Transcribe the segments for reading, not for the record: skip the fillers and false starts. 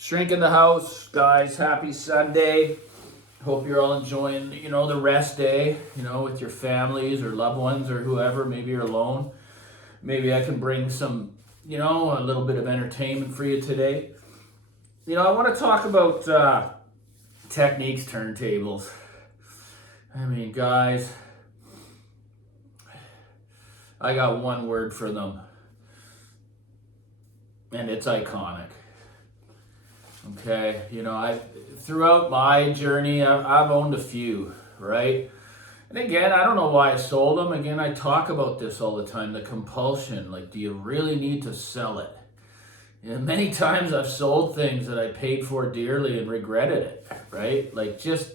Shrink in the house, guys. Happy Sunday. Hope you're all enjoying, the rest day, with your families or loved ones or whoever. Maybe you're alone. Maybe I can bring some, a little bit of entertainment for you today. I want to talk about Technics Turntables. I mean, guys, I got one word for them, and it's iconic. Okay, throughout my journey, I've owned a few, right? And again, I don't know why I sold them. Again, I talk about this all the time, the compulsion. Like, do you really need to sell it? Many times I've sold things that I paid for dearly and regretted it, right? Like, just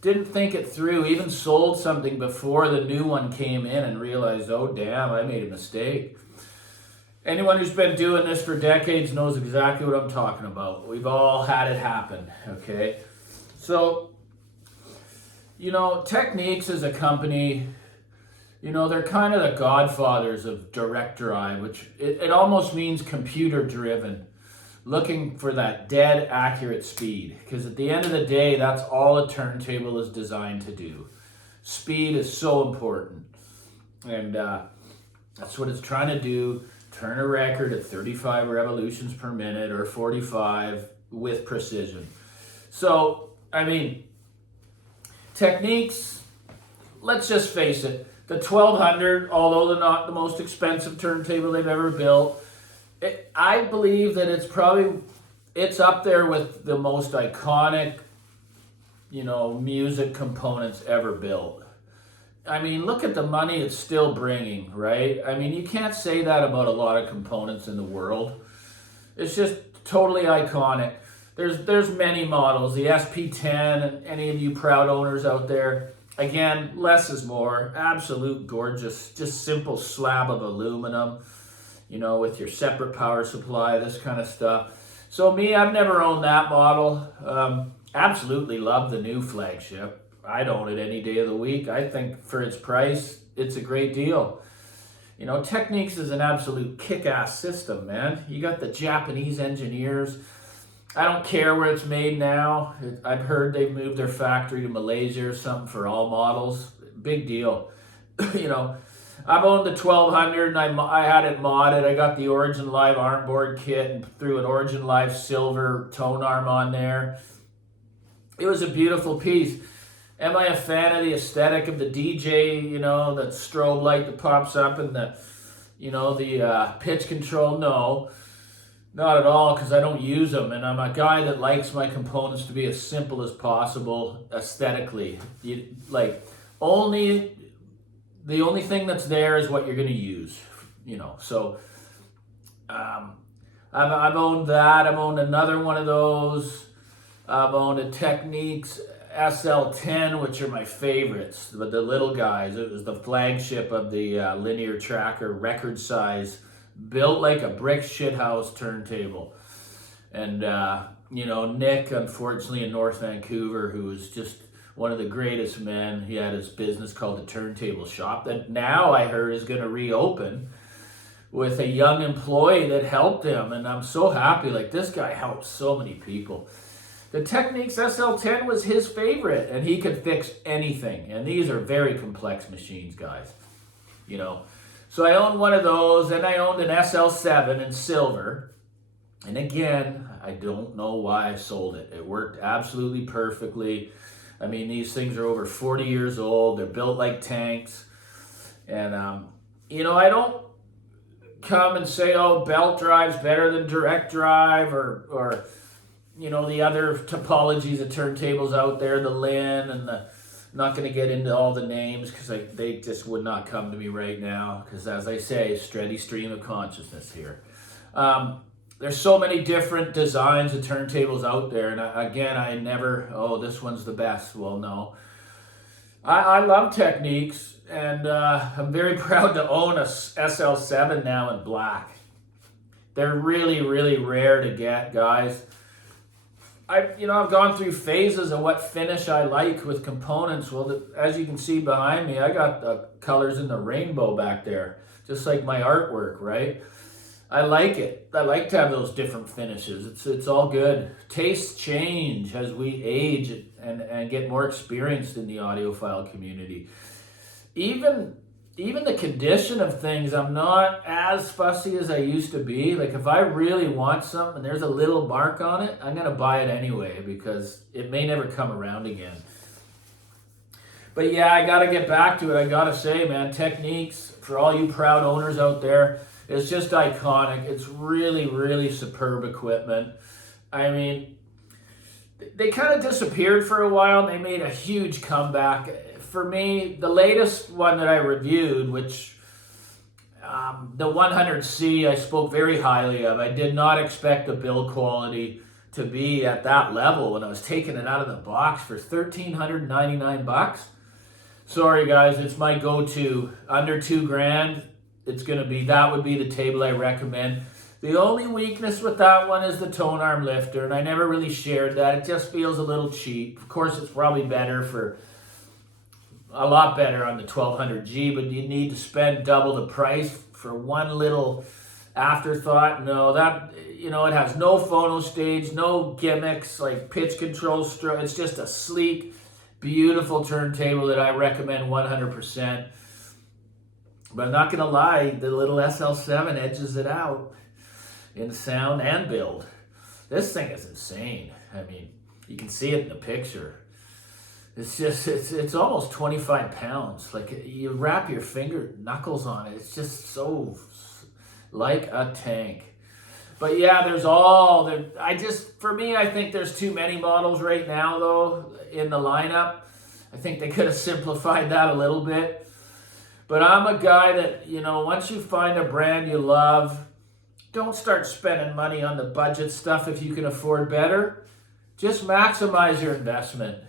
didn't think it through. Even sold something before the new one came in and realized, oh, damn, I made a mistake. Anyone who's been doing this for decades knows exactly what I'm talking about. We've all had it happen, okay? So, Technics as a company, they're kind of the godfathers of direct drive, which it almost means computer driven, looking for that dead accurate speed. Because at the end of the day, that's all a turntable is designed to do. Speed is so important. And that's what it's trying to do. Turn a record at 35 revolutions per minute or 45 with precision. So, Technics, let's just face it, the 1200, although they're not the most expensive turntable they've ever built, I believe that it's up there with the most iconic, music components ever built. Look at the money it's still bringing, right? You can't say that about a lot of components in the world. It's just totally iconic. There's many models, the SP10, and any of you proud owners out there. Again, less is more. Absolute gorgeous, just simple slab of aluminum, with your separate power supply, this kind of stuff. So me, I've never owned that model. Absolutely love the new flagship. I'd own it any day of the week. I think for its price, it's a great deal. Technics is an absolute kick-ass system, man. You got the Japanese engineers. I don't care where it's made now. I've heard they've moved their factory to Malaysia or something for all models. Big deal. I've owned the 1200 and I had it modded. I got the Origin Live armboard kit and threw an Origin Live silver tone arm on there. It was a beautiful piece. Am I a fan of the aesthetic of the DJ, that strobe light that pops up and the pitch control? No, not at all, because I don't use them. And I'm a guy that likes my components to be as simple as possible aesthetically. The only thing that's there is what you're going to use, So I've owned that. I've owned another one of those. I've owned a Technics SL10, which are my favorites, but the little guys. It was the flagship of the linear tracker, record size, built like a brick shithouse turntable. And Nick, unfortunately, in North Vancouver, who was just one of the greatest men, he had his business called the Turntable Shop that now I heard is going to reopen with a young employee that helped him, and I'm so happy. Like, this guy helped so many people. The Technics SL10 was his favorite, and he could fix anything. And these are very complex machines, guys. So I owned one of those, and I owned an SL7 in silver. And again, I don't know why I sold it. It worked absolutely perfectly. These things are over 40 years old. They're built like tanks. And, I don't come and say, oh, belt drive's better than direct drive or the other topologies of turntables out there, the Lin and I'm not going to get into all the names because they just would not come to me right now because, as I say, steady stream of consciousness here. There's so many different designs of turntables out there, and I never, this one's the best. Well, no. I love Technics, and I'm very proud to own a SL7 now in black. They're really, really rare to get, guys. I've gone through phases of what finish I like with components. Well, as you can see behind me, I got the colors in the rainbow back there, just like my artwork, right? I like it. I like to have those different finishes. It's all good. Tastes change as we age and get more experienced in the audiophile community. Even the condition of things, I'm not as fussy as I used to be. Like if I really want something and there's a little mark on it, I'm gonna buy it anyway because it may never come around again. But yeah, I gotta get back to it. I gotta say, man, Technics, for all you proud owners out there, it's just iconic. It's really, really superb equipment. I mean, they kind of disappeared for a while and they made a huge comeback. For me, the latest one that I reviewed, which the 100C, I spoke very highly of. I did not expect the build quality to be at that level when I was taking it out of the box for $1,399. Sorry guys, it's my go-to. Under $2,000. It's going to be, that would be the table I recommend. The only weakness with that one is the tone arm lifter, and I never really shared that. It just feels a little cheap. Of course, it's probably a lot better on the 1200G, but you need to spend double the price for one little afterthought. No, it has no phono stage, no gimmicks like pitch control, it's just a sleek, beautiful turntable that I recommend 100%. But I'm not going to lie, the little SL7 edges it out in sound and build. This thing is insane. I mean, you can see it in the picture. It's just, it's almost 25 pounds. Like you wrap your finger knuckles on it. It's just so like a tank. But yeah, for me, I think there's too many models right now though in the lineup. I think they could have simplified that a little bit. But I'm a guy that, once you find a brand you love, don't start spending money on the budget stuff if you can afford better. Just maximize your investment.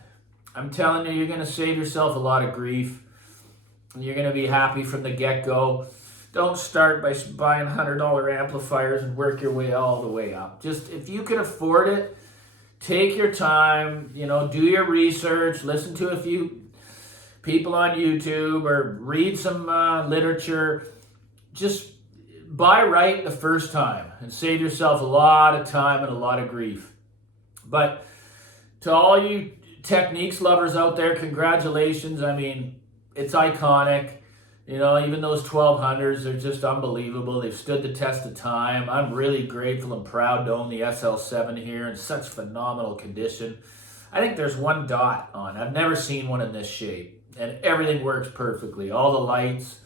I'm telling you, you're going to save yourself a lot of grief. And you're going to be happy from the get-go. Don't start by buying $100 amplifiers and work your way all the way up. Just, if you can afford it, take your time, do your research, listen to a few people on YouTube or read some literature. Just buy right the first time and save yourself a lot of time and a lot of grief. But to all you Techniques lovers out there, congratulations. I mean, it's iconic. Even those 1200s are just unbelievable. They've stood the test of time. I'm really grateful and proud to own the SL7 here in such phenomenal condition. I think there's one dot on. I've never seen one in this shape. And everything works perfectly. All the lights.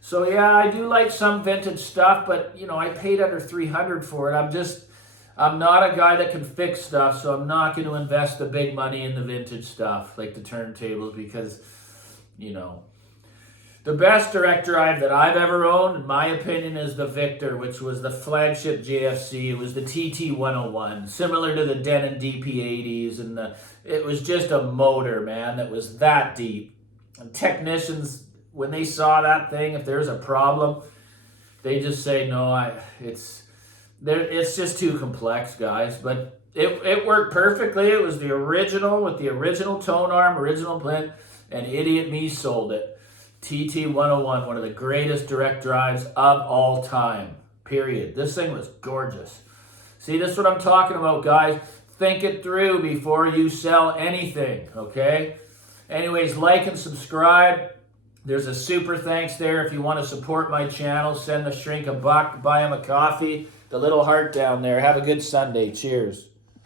So yeah, I do like some vintage stuff, but I paid under $300 for it. I'm not a guy that can fix stuff, so I'm not going to invest the big money in the vintage stuff like the turntables because, the best direct drive that I've ever owned, in my opinion, is the Victor, which was the flagship JFC. It was the TT101, similar to the Denon DP80s, and it was just a motor, man, that was that deep. And technicians, when they saw that thing, if there's a problem, they just say, no, it's just too complex, guys. But it worked perfectly. It was the original with the original tone arm, original blend, and idiot me sold it. TT101, one of the greatest direct drives of all time, period. This thing was gorgeous. See, this is what I'm talking about, guys. Think it through before you sell anything, okay? Anyways, like and subscribe. There's a super thanks there if you want to support my channel. Send the shrink $1, buy him a coffee. The little heart down there. Have a good Sunday. Cheers.